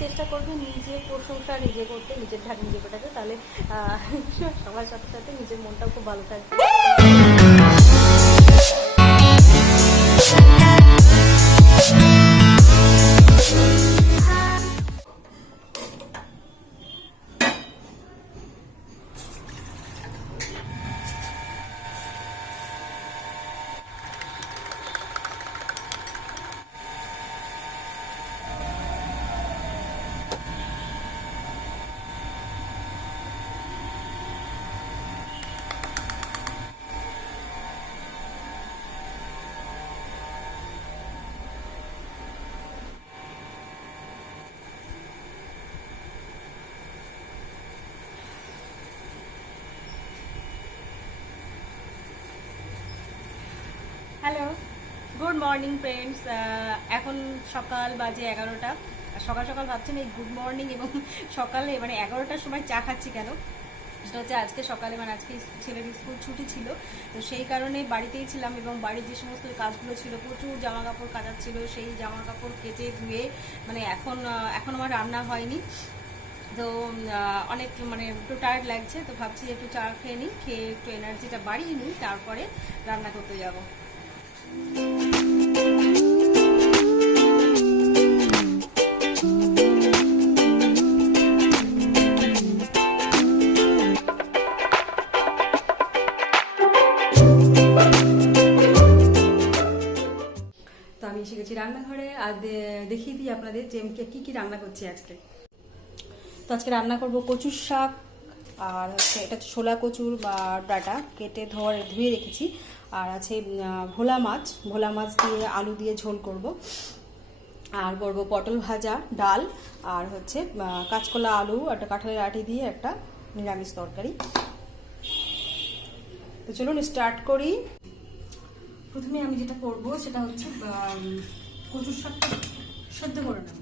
চেষ্টা করবে নিজে প্রশংসা নিজে করতে, নিজের ঢাক নিজে পেটাতে, তাহলে সবার সাথে সাথে নিজের মনটাও খুব ভালো থাকবে। Hello, good morning friends. এখন সকাল বাজে 11টা। সকাল সকাল ভাবছেন এই গুড মর্নিং এবং সকালে মানে 11টার সময় চা খাচ্ছি কেন, সেটা হচ্ছে আজকে সকালে মানে আজকে ছেলের স্কুল ছুটি ছিল, তো সেই কারণে বাড়িতেই ছিলাম এবং বাড়ির যে সমস্ত কাজগুলো ছিল, প্রচুর জামা কাপড় কাচার ছিল, সেই জামা কাপড় কেচে ধুয়ে মানে এখন আমার রান্না হয়নি, তো অনেক মানে একটু টায়ার্ড লাগছে, তো ভাবছি একটু চা খেয়ে নিই, খেয়ে একটু এনার্জিটা বাড়িয়ে নিই, তারপরে রান্না করতে যাবো। তো আমি এসে গেছি রান্নাঘরে, আর দেখিয়ে দিই আপনাদের যে আমি কী কী রান্না করছি আজকে। তো আজকে রান্না করব কচুর শাক, আর হচ্ছে এটা ছোলা কচুর বা ডাটা কেটে ধুয়ে রেখেছি, আর আছে ভোলা মাছ দিয়ে আলু দিয়ে ঝোল করব, আর করব পটল ভাজা, ডাল, আর হচ্ছে কাঁচকলা আলু একটা কাঁঠালের আটি দিয়ে একটা নিরামিষ তরকারি। তো চলুন স্টার্ট করি। প্রথমে আমি যেটা করব সেটা হচ্ছে কচুর শাকটা সেদ্ধ করে নেব।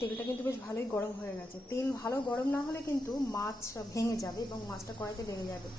তেলটা কিন্তু বেশ ভালোই গরম হয়ে গেছে। তেল ভালো গরম না হলে কিন্তু মাছ ভেঙে যাবে এবং মাছটা কড়াইতে ভেঙে যাবে।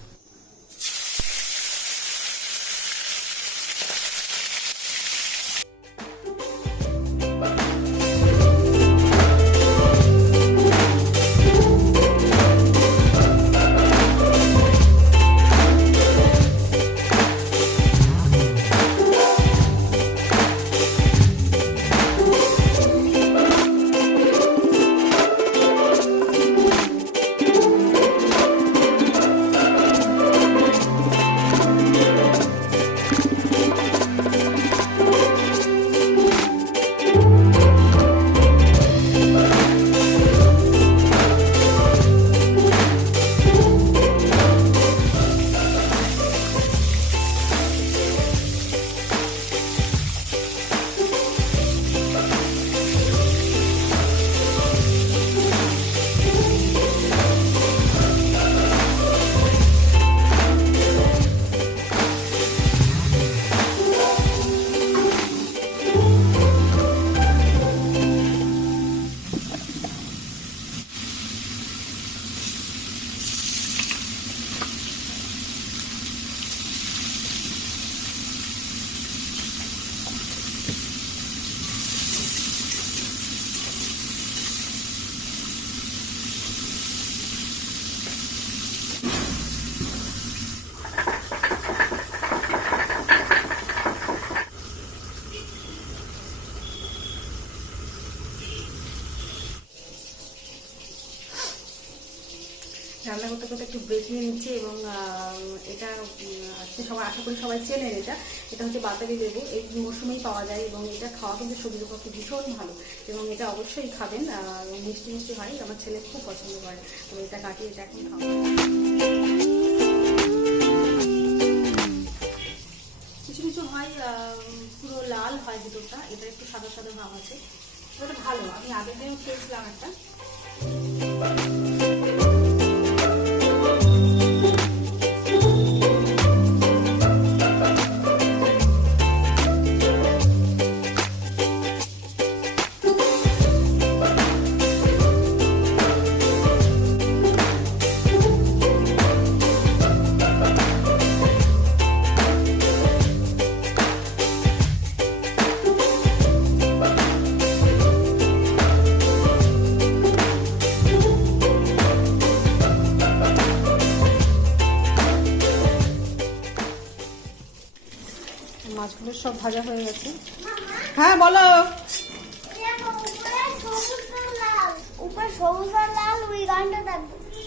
রান্না করতে করতে একটু ব্রেক নিয়ে নিচ্ছি এবং এটা আজকে সবাই আশা করি সবাই চেনেন, এটা হচ্ছে বাতাবি লেবু, এই মৌসুমেই পাওয়া যায় এবং এটা খাওয়া কিন্তু শরীরের পক্ষে ভীষণ ভালো এবং এটা অবশ্যই খাবেন। মিষ্টি মিষ্টি হয়, আমার ছেলে খুব পছন্দ করে, তো এটা কাটিয়ে এটা এখন খাওয়া। কিছু কিছু হয় পুরো লাল হয় ভিতরটা, এটা একটু সাদা সাদা ভাব আছে, ওটা ভালো। আমি আগের দিনও খেয়েছিলাম একটা। বেশ সব ভাজা হয়ে গেছে। হ্যাঁ বলো।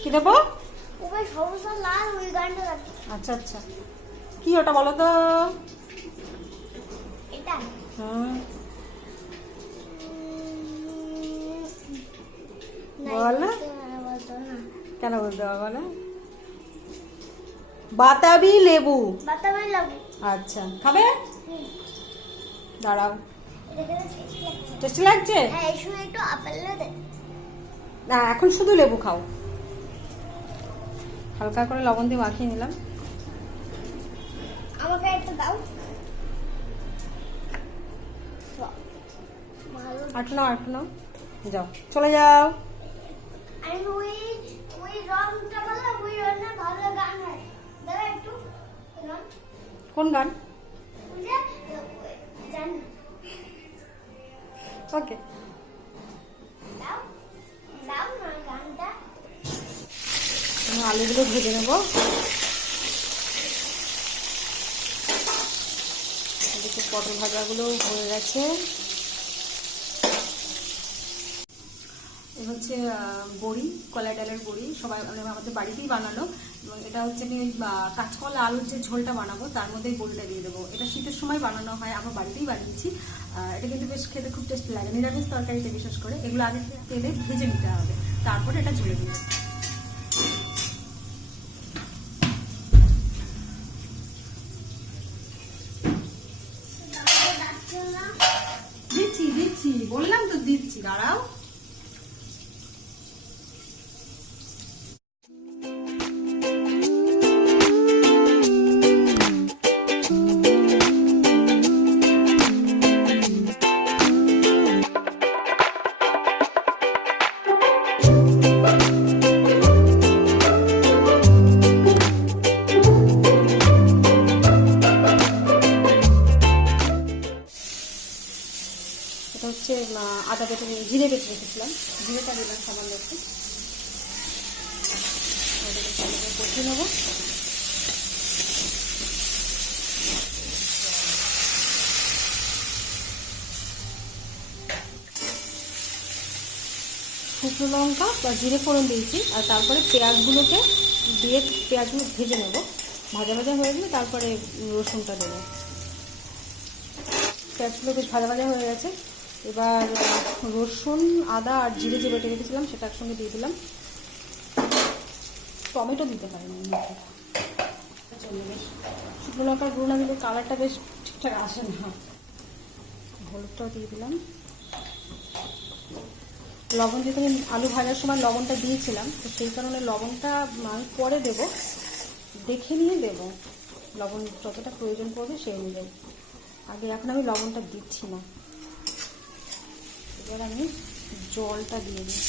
কি দেবো? আচ্ছা আচ্ছা, কি ওটা বলো তো? বলো কেন বলতে হবে বলো? বাতাবি লেবু। আচ্ছা, খাবে? দাঁড়াও, টেস্টি লাগছে? না, এখন শুধু লেবু খাও। হালকা করে লবণ দিয়ে মাখিয়ে নিলাম। আমাকে একটু দাও। আটু নাও, যাও, চলে যাও। কোন গান? ওকে, আলুগুলো ভেজে নেবো। এদিকে পটল ভাজাগুলো হয়ে গেছে। হচ্ছে বড়ি, কলাই ডালের বড়ি, সবাই মানে আমাদের বাড়িতেই বানানো। এবং এটা হচ্ছে আমি কাঁচকলা আলুর যে ঝোলটা বানাবো তার মধ্যেই বড়িটা দিয়ে দেবো। এটা শীতের সময় বানানো হয়, আমার বাড়িতেই বানিয়েছি। এটা কিন্তু বেশ খেতে খুব টেস্টি লাগে, নিরামিষ তরকারিতে বিশেষ করে। এগুলো আগে তেলে ভেজে নিতে হবে, তারপরে এটা ঝুলে দিতে। দিচ্ছি, বললাম তো দিচ্ছি, দাঁড়াও। হচ্ছে আদা বেটে জিরে বেটে রেখেছিলাম, জিরেটা দিলাম সামান্য একটু, কষিয়ে নেবো। শুকনো লঙ্কা বা জিরে ফোড়ন দিয়েছি, আর তারপরে পেঁয়াজগুলোকে দিয়ে পেঁয়াজগুলো ভেজে নেব। ভাজা হয়ে গেলে তারপরে রসুনটা দেবো। পেঁয়াজগুলো বেশ ভাজা হয়ে গেছে। এবার রসুন, আদা আর জিরে যে বেটে রেখেছিলাম সেটা একসঙ্গে দিয়ে দিলাম। টমেটো দিতে পারিনি, বেশ শুকনো লঙ্কার গুঁড়ো না দিলে কালারটা বেশ ঠিকঠাক আসে না। হলুদটাও দিয়ে দিলাম। লবণ যেহেতু আমি আলু ভাজার সময় লবণটা দিয়েছিলাম, তো সেই কারণে লবণটা আমি পরে দেব, দেখে নিয়ে দেব লবণ যতটা প্রয়োজন পড়বে সেই অনুযায়ী। আগে এখন আমি লবণটা দিচ্ছি না। এবার আমি জলটা দিয়ে দিই।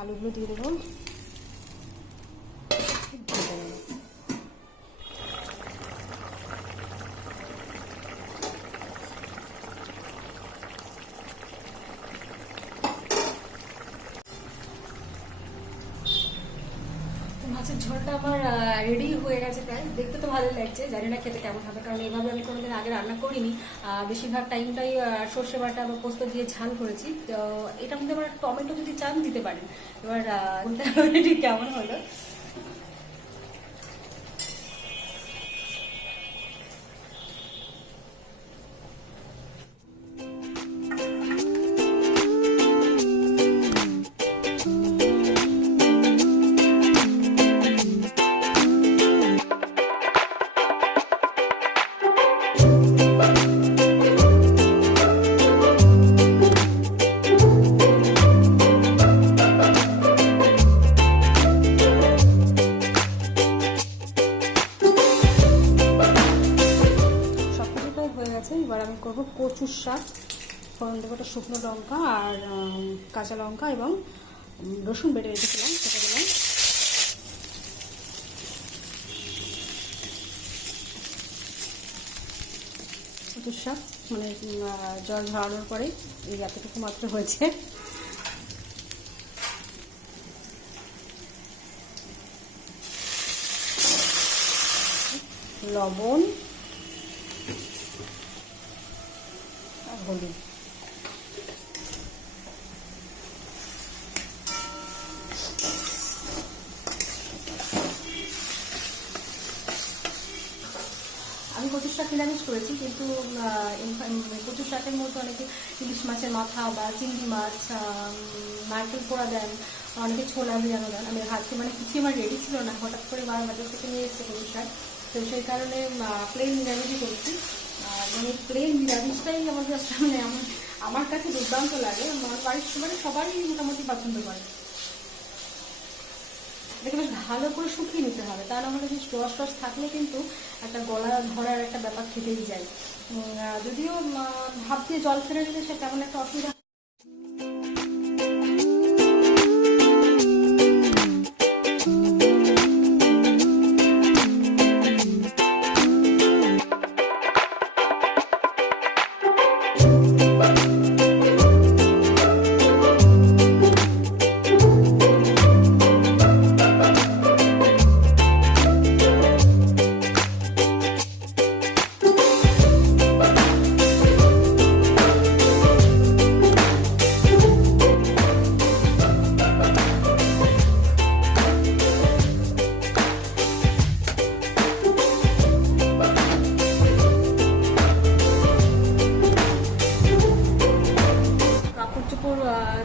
আলুগুলো দিয়ে দেবো। মাছের ঝোলটা আমার রেডি হয়ে গেছে প্রায়। দেখতে তো ভালো লাগছে, জানি না খেতে কেমন হবে, কারণ এইভাবে আমি কোনোদিন আগে রান্না করিনি। বেশিরভাগ টাইমটাই সর্ষে বাটা বা পোস্ত দিয়ে ঝাল করেছি। তো এটার মধ্যে আবার টমেটো যদি চান দিতে পারেন। এবার ঠিক কেমন হলো। এবার আমি করবো কচুর শাক। ফোড়ন দেবো একটা শুকনো লঙ্কা আর কাঁচা লঙ্কা এবং রসুন বেটে রেখেছিলাম, সেটা দিলাম। কচুর শাক মানে জল ঝরানোর পরে এই এতটুকু মাত্র হয়েছে। লবণ আর হলুদ। আমি কচুর শাক নিরামিষ করেছি, কিন্তু কচুর শাকের মধ্যে অনেকে ইলিশ মাছের মাথা বা চিংড়ি মাছ, নারকেল পোড়া দেন, অনেকে ছোলা ভিজানো দেন। আমি হাতে মানে কিছু আমার রেডি ছিল না, হঠাৎ করে বাজার থেকে নিয়ে এসেছে কচুর শাক, তো সেই কারণে প্লেন নিরামিষই করেছি। মানে প্লেন নিরামিষটাই আমার জাস্ট মানে আমার কাছে দুর্দান্ত লাগে। আমার বাড়ির সবারই মোটামুটি পছন্দ করে। এটাকে বেশ ভালো করে শুকিয়ে নিতে হবে, তা না হলে বেশ রস থাকলে কিন্তু একটা গলা ধরার একটা ব্যাপার থেকেই যায়। যদিও ভাব দিয়ে জল ফেলে দিলে সে তেমন একটা অসুবিধা।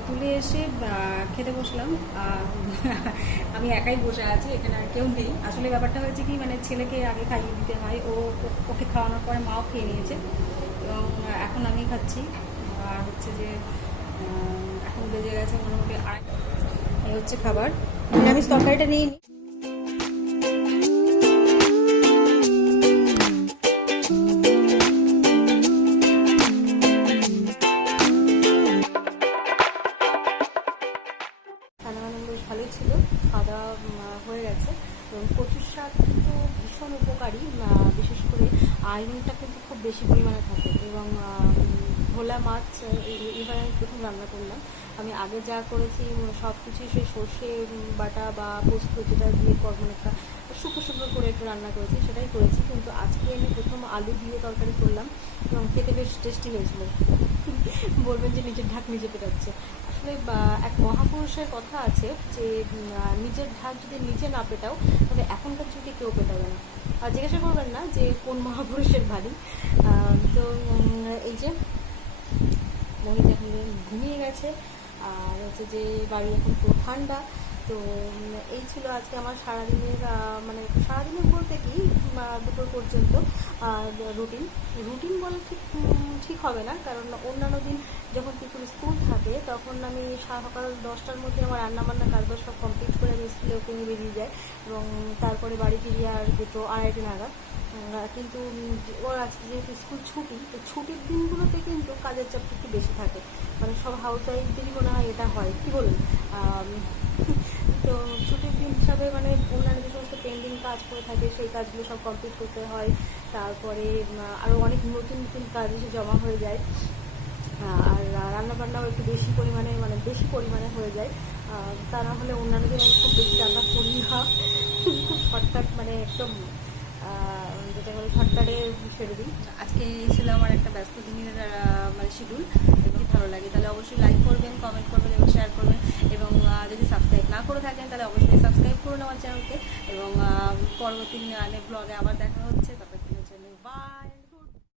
তুলে এসে খেতে বসলাম। আমি একাই বসে আছি, এখানে আর কেউ নেই। আসলে ব্যাপারটা হয়েছে কি, মানে ছেলেকে আগে খাইয়ে দিতে হয়, ওকে খাওয়ানোর পরে মাও খেয়ে নিয়েছে এবং এখন আমি খাচ্ছি। আর হচ্ছে যে এখন বেজে গেছে মোটামুটি এই হচ্ছে খাবার। নিরামিষ তরকারিটা নিয়ে নিই। ভালোই ছিল, খাওয়া দাওয়া হয়ে গেছে। এবং কচুর শাক কিন্তু ভীষণ উপকারী, বিশেষ করে আয়রনটা কিন্তু খুব বেশি পরিমাণে থাকে। এবং ভোলা মাছ এবার আমি প্রথম রান্না করলাম। আমি আগে যা করেছি সব কিছুই সেই সর্ষে বাটা বা পোস্ত যেটা দিয়ে মানে একটা শুকনো করে একটু রান্না করেছি, সেটাই করেছি। কিন্তু আজকে আমি প্রথম আলু দিয়ে তরকারি করলাম এবং খেতে বেশ টেস্টি হয়েছিল। বলবেন যে নিজের ঢাক নিজে পেটাচ্ছে। আসলে এক মহাপুরুষের কথা আছে যে নিজের ঢাক যদি নিজে না পেটাও তবে এখনকার যুগে কেউ পেটাবে না। আর জিজ্ঞাসা করবেন না যে কোন মহাপুরুষের বাড়ি। তো এই যে মহিলা এখন ঘুমিয়ে গেছে, আর হচ্ছে যে বাড়ি এখন পুরো ঠান্ডা। তো এই ছিল আজকে আমার সারাদিনের মানে সারাদিনের বলতে কি দুপুর পর্যন্ত রুটিন বলে ঠিক হবে না, কারণ অন্যান্য দিন যখন পিকুর স্কুল থাকে তখন আমি সকাল 10টার মধ্যে আমার রান্নাবান্না কাজবাজ সব কমপ্লিট করে আমি স্কুলে ওকে নিয়ে বেরিয়ে যাই এবং তারপরে বাড়ি ফিরিয়ে আর 2-2:30 নাগাদ। কিন্তু ওর আজকে যেহেতু স্কুল ছুটি, তো ছুটির দিনগুলোতে কিন্তু কাজের চাপটা একটু বেশি থাকে। মানে সব হাউস ওয়াইফদেরই মনে হয় এটা হয়, কি বলুন। তো ছুটির দিন হিসাবে মানে অন্যান্য যে সমস্ত পেন্ডিং কাজ করে থাকে সেই কাজগুলো সব কমপ্লিট করতে হয়। তারপরে আরও অনেক নতুন কাজ এসে জমা হয়ে যায়। আর রান্নাবান্নাও একটু বেশি পরিমাণে হয়ে যায়। তা না হলে অন্যান্য দিন আমি খুব বেশি রান্না করি না, খুব শর্টকাট মানে একদম যেটা বলে শর্টকাটে ছেড়ে দিই। আজকে এই ছিল আমার একটা ব্যস্ত দিনের মানে শিডিউল। যদি ভালো লাগে তাহলে অবশ্যই লাইক করবেন, কমেন্ট করবেন এবং শেয়ার করবেন। এবং যদি সাবস্ক্রাইব না করে থাকেন তাহলে অবশ্যই সাবস্ক্রাইব করুন আমার চ্যানেলকে। এবং পরবর্তী ব্লগে আবার দেখা হচ্ছে।